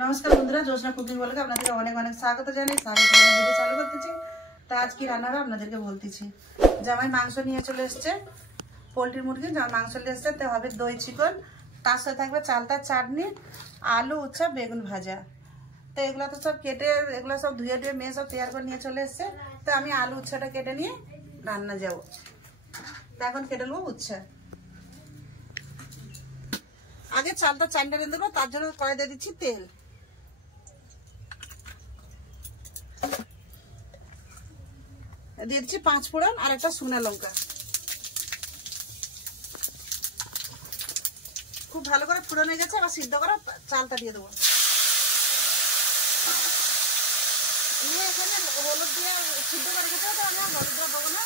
नमस्कार बंधुरा जोशना कुकिंग বলকে আপনাদের অনেক অনেক স্বাগত জানাই। স্বাগত জানিয়ে ভিডিও চালু করতেছি। তো আজ কি রান্না হবে আপনাদেরকে বলতেছি। জামাই মাংস নিয়ে চলে এসেছে, পোলট্রি মুরগি জামাই মাংস নিয়ে এসেছে। তো হবে দই চিকেন, তার সাথে থাকবে চালতা চাটনি, আলু উচ্ছা, বেগুন ভাজা। তো এগুলো তো সব কেটে এগুলো সব ধুয়ে ধুয়ে মেয়ে সব তৈরি করে নিয়ে চলে এসেছে। তো আমি আলু উচ্ছাটা কেটে নিয়ে রান্না যাব। তো এখন কেটে নেবো উচ্ছা। আগে চালটা চাটনিটা রেঁধে দেবো, তার জন্য কড়াই দিয়ে দিচ্ছি তেল। দিয়ে দিচ্ছি 5 ফোড়ন আর একটা শুকনো লঙ্কা। খুব ভালো করে ফোড়ন হয়ে গেছে, আবার সিদ্ধ করা চালটা দিয়ে দেবো। এখানে হলুদ দিয়ে সিদ্ধ করে রেখেছে, তো আমরা হলুদ দিয়ে দেবো না,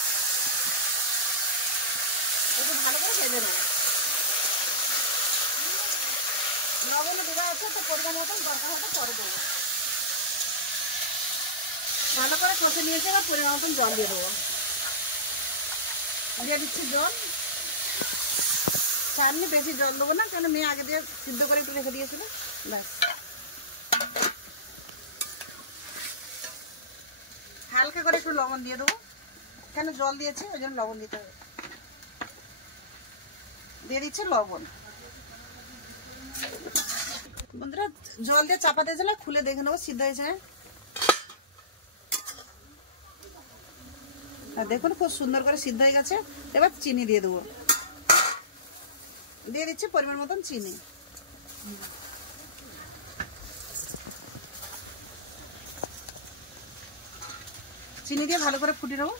একটু ভালো করে ভেজে নেবো। লবণ দেওয়া আছে, তো পরিমাণ মতন দরকার হতে পরে দেবো। ভালো করে কষে নিয়েছে, এবার পরিমাণ মতন জল দিয়ে দেবো। দিয়ে দিচ্ছি জল। সামনে বেশি জল দেবো না, কারণ মেয়ে আগে দিয়ে সিদ্ধ করে একটু রেখে দিয়েছিল। ব্যাস হালকা করে একটু লবণ দিয়ে দেবো, কেন জল দিয়েছে ওই জন্য লবণ দিতে হবে। দিয়ে দিচ্ছে লবণ। বন্ধুরা জল দিয়ে চাপা দিয়েছিল, খুলে দেখে নেবো সিদ্ধ হয়েছে। দেখুন খুব সুন্দর করে সিদ্ধ হয়ে গেছে। এবার চিনি দিয়ে দেবো। দিয়ে দিচ্ছি পরিমাণ মতন চিনি। চিনি দিয়ে ভালো করে ফুটিয়ে নেবো।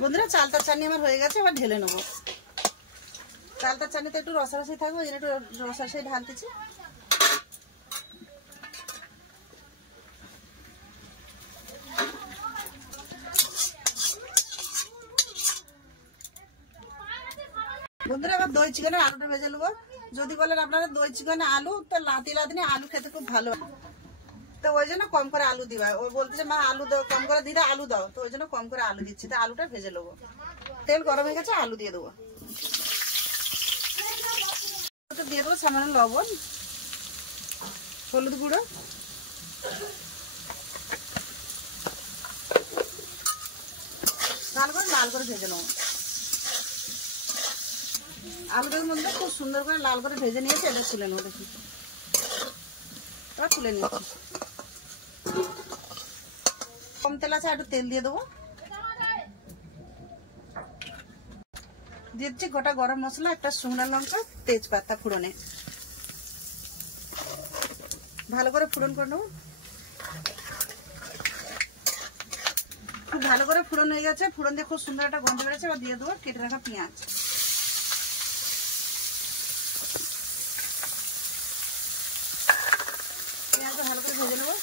বন্ধুরা চালতার চাটনি আমার হয়ে গেছে, এবার ঢেলে নেবো। চালতার চাটনিতে একটু রসারসি থাকবে, ওই জন্য একটু রসারসি ঢালতেছি। বন্ধুরা এবার দই চিকেনের আলুটা ভেজে নেবো। যদি বলেন আপনারা দই চিকেনে আলু, তো লাতি লাতি আলু খেতে খুব ভালো, তো ওই জন্য কম করে আলু দিবা। ওই বলতেছে মা আলু দাও, কম করে দিদা আলু দাও, তো ওই জন্য কম করে আলু দিচ্ছি। তো আলুটা ভেজে নেবো। তেল গরম হয়ে গেছে, আলু দিয়ে দেবো। দিয়ে দেবো সামান্য লবণ, হলুদ গুঁড়ো, লাল করে ভেজে নেবো। আলুটার মধ্যে খুব সুন্দর করে লাল করে ভেজে নিয়েছে। এটা তুলে নেবো। দেখি এবার তুলে নিচ্ছি। কম তেল আছে, একটু তেল দিয়ে দেবো। দিয়ে দিচ্ছি গোটা গরম মশলা, একটা শুকনো লঙ্কা, তেজপাতা ফোড়নে। ভালো করে ফোড়ন করে নেবো। খুব ভালো করে ফোড়ন হয়ে গেছে, ফোড়ন দিয়ে খুব সুন্দর একটা গন্ধ বেরোচ্ছে। এবার দিয়ে দেবো কেটে রাখা পেঁয়াজ। পেঁয়াজটা ভালো করে ভেজে নেবো।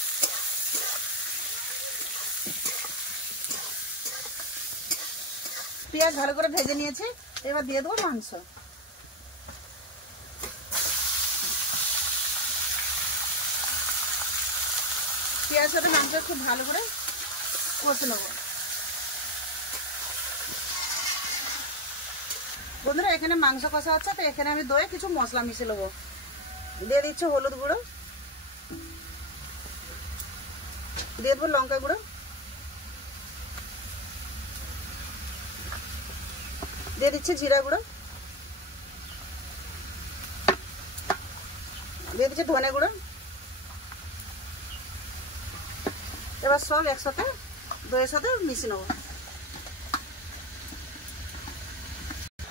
পেঁয়াজ ভালো করে ভেজে নিয়েছি, এবার দিয়ে দেবো মাংস। পেঁয়াজ সাথে মাংস খুব ভালো করে কষে নেবো। বন্ধুরা এখানে মাংস কষা হচ্ছে, তো এখানে আমি দই কিছু মশলা মিশিয়ে নেবো। দিয়ে দিচ্ছি হলুদ গুঁড়ো, দিয়ে দেবো লঙ্কা গুঁড়ো, দিয়ে দিচ্ছি জিরা গুঁড়ো, দিয়ে দিচ্ছি ধনে গুঁড়ো। এবার সব একসাথে দইয়ের সাথে মিশিয়ে নেবো।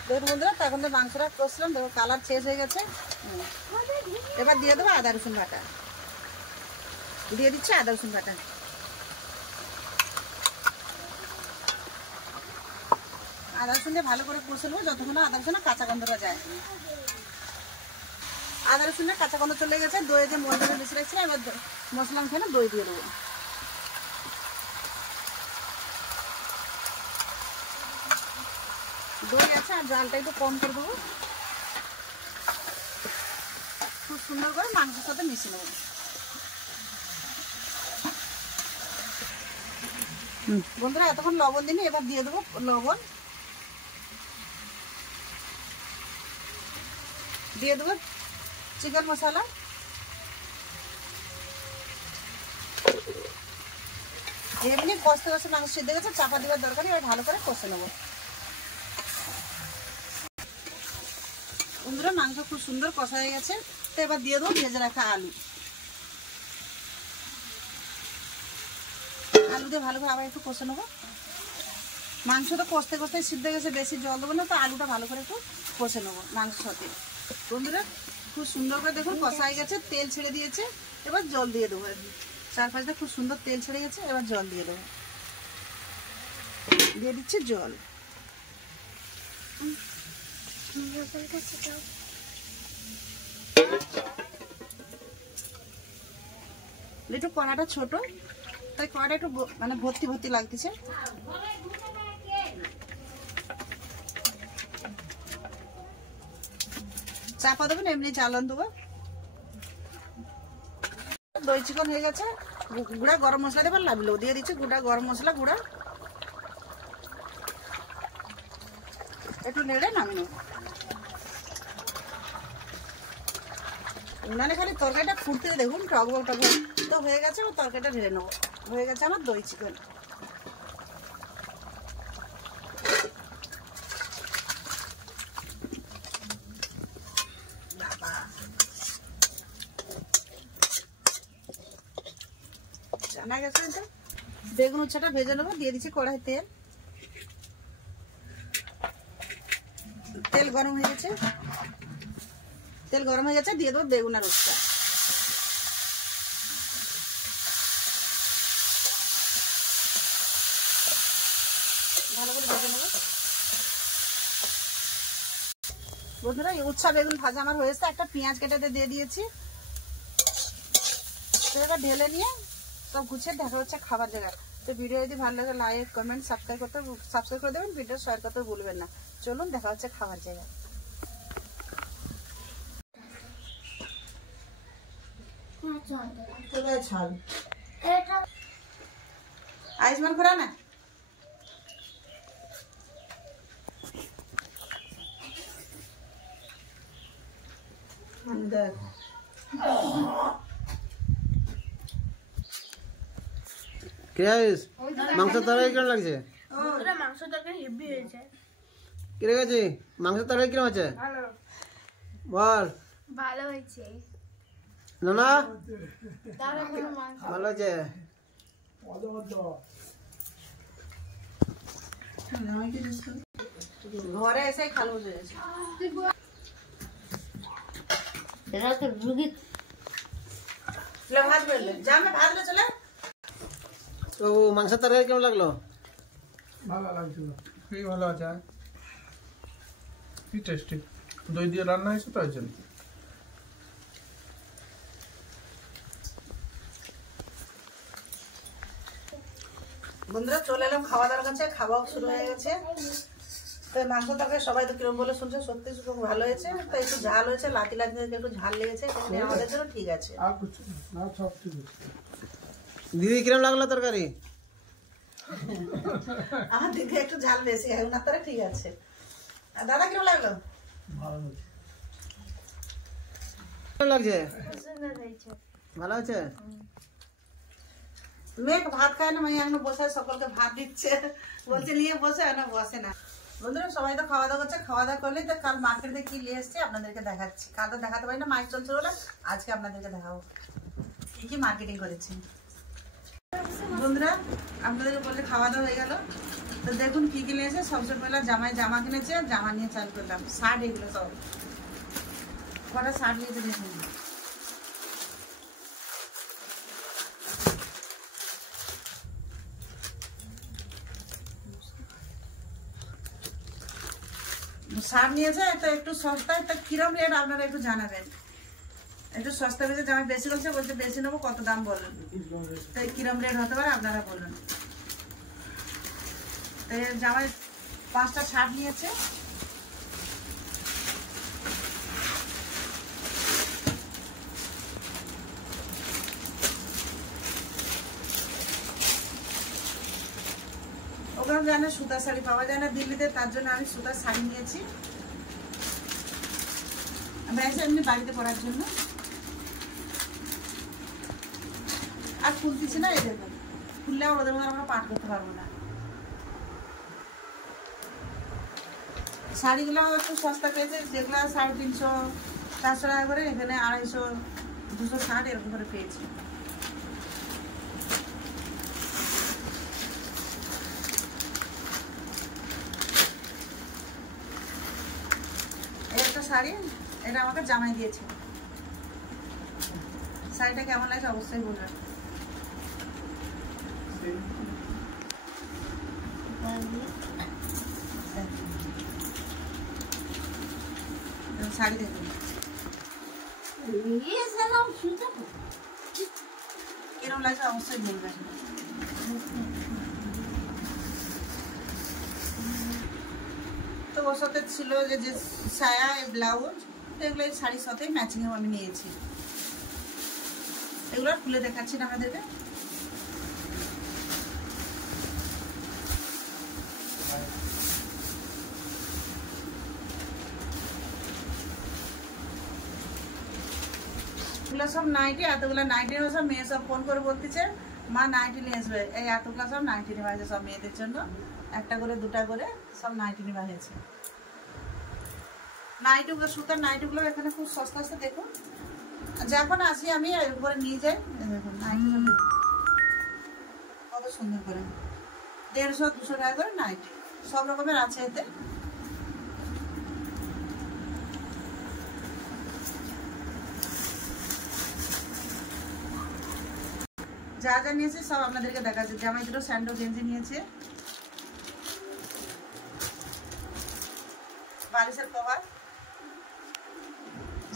দেখুন বন্ধুরা তখন তো মাংসটা কষলাম, দেখো কালার চেঞ্জ হয়ে গেছে। এবার দিয়ে দেবো আদা রসুন বাটা। দিয়ে দিচ্ছি আদা রসুন বাটা। আদা রসুন দিয়ে ভালো করে কষে নেবো, যতক্ষণ আদা রসুনের কাঁচা গন্ধটা যায়। আদা রসুনের কাঁচা গন্ধ চলে গেছে, দই যে মশলা বেশি রাখছি, এবার মশলা খেয়ে দই দিয়ে দেবো। দই আছে, আর জালটা একটু কম করে দেবো। খুব সুন্দর করে মাংসের সাথে মিশিয়ে নেবো। বন্ধুরা এতক্ষণ লবণ দিনি, এবার দিয়ে দেবো লবণ, দিয়ে দেবো চিকেন মশলা, এমনি কষতে কষতে মাংস সিদ্ধ গেছে, চাপা দেওয়ার দরকার নেই, এবার ভালো করে কষে নেবো। বন্ধুরা মাংস খুব সুন্দর কষা হয়ে গেছে, তো এবার দিয়ে দেবো ভেজে রাখা আলু। আলু দিয়ে ভালো করে আবার একটু কষে নেবো। মাংস তো কষতে কষতে সিদ্ধ গেছে, বেশি জল দেবো না, তো আলুটা ভালো করে একটু কষে নেবো মাংসের সাথে। বন্ধুরা খুব সুন্দর করে দেখুন কষা হয়ে গেছে, তেল ছেড়ে দিয়েছে, এবার জল দিয়ে দেবো। চারপাশটা খুব সুন্দর তেল ছেড়ে গেছে, এবার জল দিয়ে দেবো। দিয়ে দিচ্ছি জল। একটু কড়াটা ছোট, তাই কড়াটা একটু মানে ভর্তি ভর্তি লাগতেছে। চাপা দেবেন, এমনি জ্বালান দেবো। দই চিকন হয়ে গেছে, গুঁড়া গরম মশলা দেবার লাগলো, দিয়ে দিচ্ছি গুঁড়া গরম মশলা গুঁড়া, একটু নেড়ে নামিয়ে নেব। উনানে খালি তরকারিটা ফুটতে দেখুন, টকবক টকবক তো হয়ে গেছে, ও তরকারিটা ঢেলে নেবো। হয়ে গেছে আমার দই চিকেন। জানা গেছে তো, বেগুন উচ্ছেটা ভেজে নেবো, দিয়ে দিচ্ছি কড়াই তেল। তেল গরম হয়ে গেছে, তেল গরম হয়ে গেছে, দিয়ে দেবো বেগুন আর উচ্ছা। ভালো করে ভেজে নেবো। বন্ধুরা এই উচ্ছা বেগুন ভাজা আমার হয়েছে, একটা পেঁয়াজ কেটে দিয়ে দিয়েছি। তো এবার ঢেলে নিয়ে সব গুছিয়ে দেখা হচ্ছে খাবার জায়গায়। তো ভিডিও যদি ভালো লাগে লাইক কমেন্ট সাবস্ক্রাইব করে দেবেন, ভিডিও শেয়ার করতে ভুলবেন না। চলুন দেখা হচ্ছে খাবার জায়গায়। आयुष्मान खुराना अंदर क्या है মাংস তরকারি কেমন লাগছে? ওটা মাংস তরকারি হেভি হয়েছে। কি রেখেছি মাংস তরকারি কেমন আছে? ভালো বল। ভালো হয়েছে না তাহলে কোনো মাংস ভালো আছে। ঘরে এসে খালো হয়েছে। এরা তো রুগী ले भात बेल ले जा, मैं भात ले चले। তো মাংস তরকারি কেমন লাগলো? ভালো লাগছিল, খুবই ভালো আছে, কি টেস্টি। দই দিয়ে রান্না হয়েছে তো ওই জন্য। বন্ধুরা চলে এলাম খাওয়া দাওয়ার কাছে, খাওয়া শুরু হয়ে গেছে। তো মাংস তরকারি সবাই তো কিরম বলে শুনছে, সত্যি খুব ভালো হয়েছে। তো একটু ঝাল হয়েছে, লাতি লাতি একটু ঝাল লেগেছে, কিন্তু আমাদের জন্য ঠিক আছে। আর কিছু না, সব ঠিক আছে। দিদি কিরম লাগলো তরকারি? আমার দিদি একটু ঝাল বেশি হয়, ওনার তারা ঠিক আছে। আর দাদা কিরম লাগলো? ভালো হয়েছে। কেমন লাগছে? সুন্দর হয়েছে। ভালো আছে। মেয়ে ভাত খায় না, মেয়ে এখন বসে সকলকে ভাত দিচ্ছে, বলছে নিয়ে বসে না, বসে না। বন্ধুরা সবাই তো খাওয়া দাওয়া করছে, খাওয়া দাওয়া করলে তো কাল মার্কেট থেকে কি নিয়ে এসছে আপনাদেরকে দেখাচ্ছি। কাল তো দেখাতে পারি না, মাইক চলছে বলে আজকে আপনাদেরকে দেখাবো কি কি মার্কেটিং করেছি। বন্ধুরা আপনাদেরকে বললে খাওয়া দাওয়া হয়ে গেল। তো দেখুন কি কি নিয়েছে। সবচেয়ে পয়লা জামাই জামা কিনেছে, জামা নিয়ে চালু করলাম। শার্ট এগুলো সব কটা শার্ট নিয়েছে দেখুন। শার্ট নিয়েছে তো একটু সস্তায়, তো কিরম রেট আপনারা একটু জানাবেন। একটু সস্তা বেশি, জামাই বেশি বলছে, বলছে বেশি নেবো, কত দাম বলুন, তো কিরম রেট হতে পারে আপনারা বলুন। তো জামাই 5টা শার্ট নিয়েছে। আপনারা জানেন সুতার শাড়ি পাওয়া যায় না দিল্লিতে, তার জন্য আমি সুতার শাড়ি নিয়েছি এমনি বাড়িতে পরার জন্য। আর খুলতেছি না, এই দেখুন খুললে আর ওদের মধ্যে আমরা পাঠ করতে পারবো না। শাড়িগুলো একটু সস্তা পেয়েছে, যেগুলো 350 400 টাকা করে, এখানে 250 260 এরকম করে পেয়েছি। এই একটা শাড়ি, এটা আমাকে জামাই দিয়েছে। শাড়িটা কেমন লাগছে অবশ্যই বলবেন। শাড়ি দেখুন কিরকম লাগছে অবশ্যই বলবেন। তো ওর সাথে ছিল যে সায়া ব্লাউজ, এগুলো এই শাড়ির সাথে ম্যাচিং আমি নিয়েছি। এগুলো খুলে দেখাচ্ছি না আপনাদেরকে। এগুলো সব নাইটি, এতগুলো নাইটি সব মেয়ে সব ফোন করে বলতেছে মা নাইটি নিয়ে আসবে। এই এতগুলো সব নাইটি নেওয়া হয়েছে সব মেয়েদের জন্য, একটা করে দুটা করে সব নাইটি নেওয়া হয়েছে। নাইটিগুলো সুতার নাইটিগুলো এখানে খুব সস্তা সস্তা দেখুন। যখন আসি আমি উপরে নিয়ে যাই, দেখুন নাইটি কত সুন্দর করে 150 200 টাকা করে নাইটি, সব রকমের আছে এতে। যা যা নিয়েছে সব আপনাদেরকে দেখাচ্ছে। জামাই দুটো স্যান্ডো গেঞ্জি নিয়েছে, বালিশের কভার,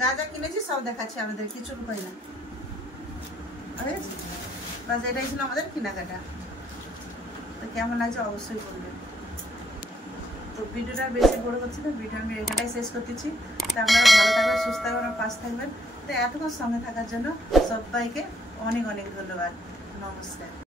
যা যা কিনেছি সব দেখাচ্ছি আপনাদের, কিছু লুকাই না। বাস এটাই ছিল আমাদের কেনাকাটা। তো কেমন লাগছে অবশ্যই বলবেন। তো ভিডিওটা বেশি বড় হচ্ছে না, ভিডিও আমি এখানটাই শেষ করতেছি। তো আপনারা ভালো থাকবেন, সুস্থ থাকবেন, আমার পাশে থাকবেন। তো এতক্ষণ সঙ্গে থাকার জন্য সবাইকে অনেক অনেক ধন্যবাদ। নমস্কার।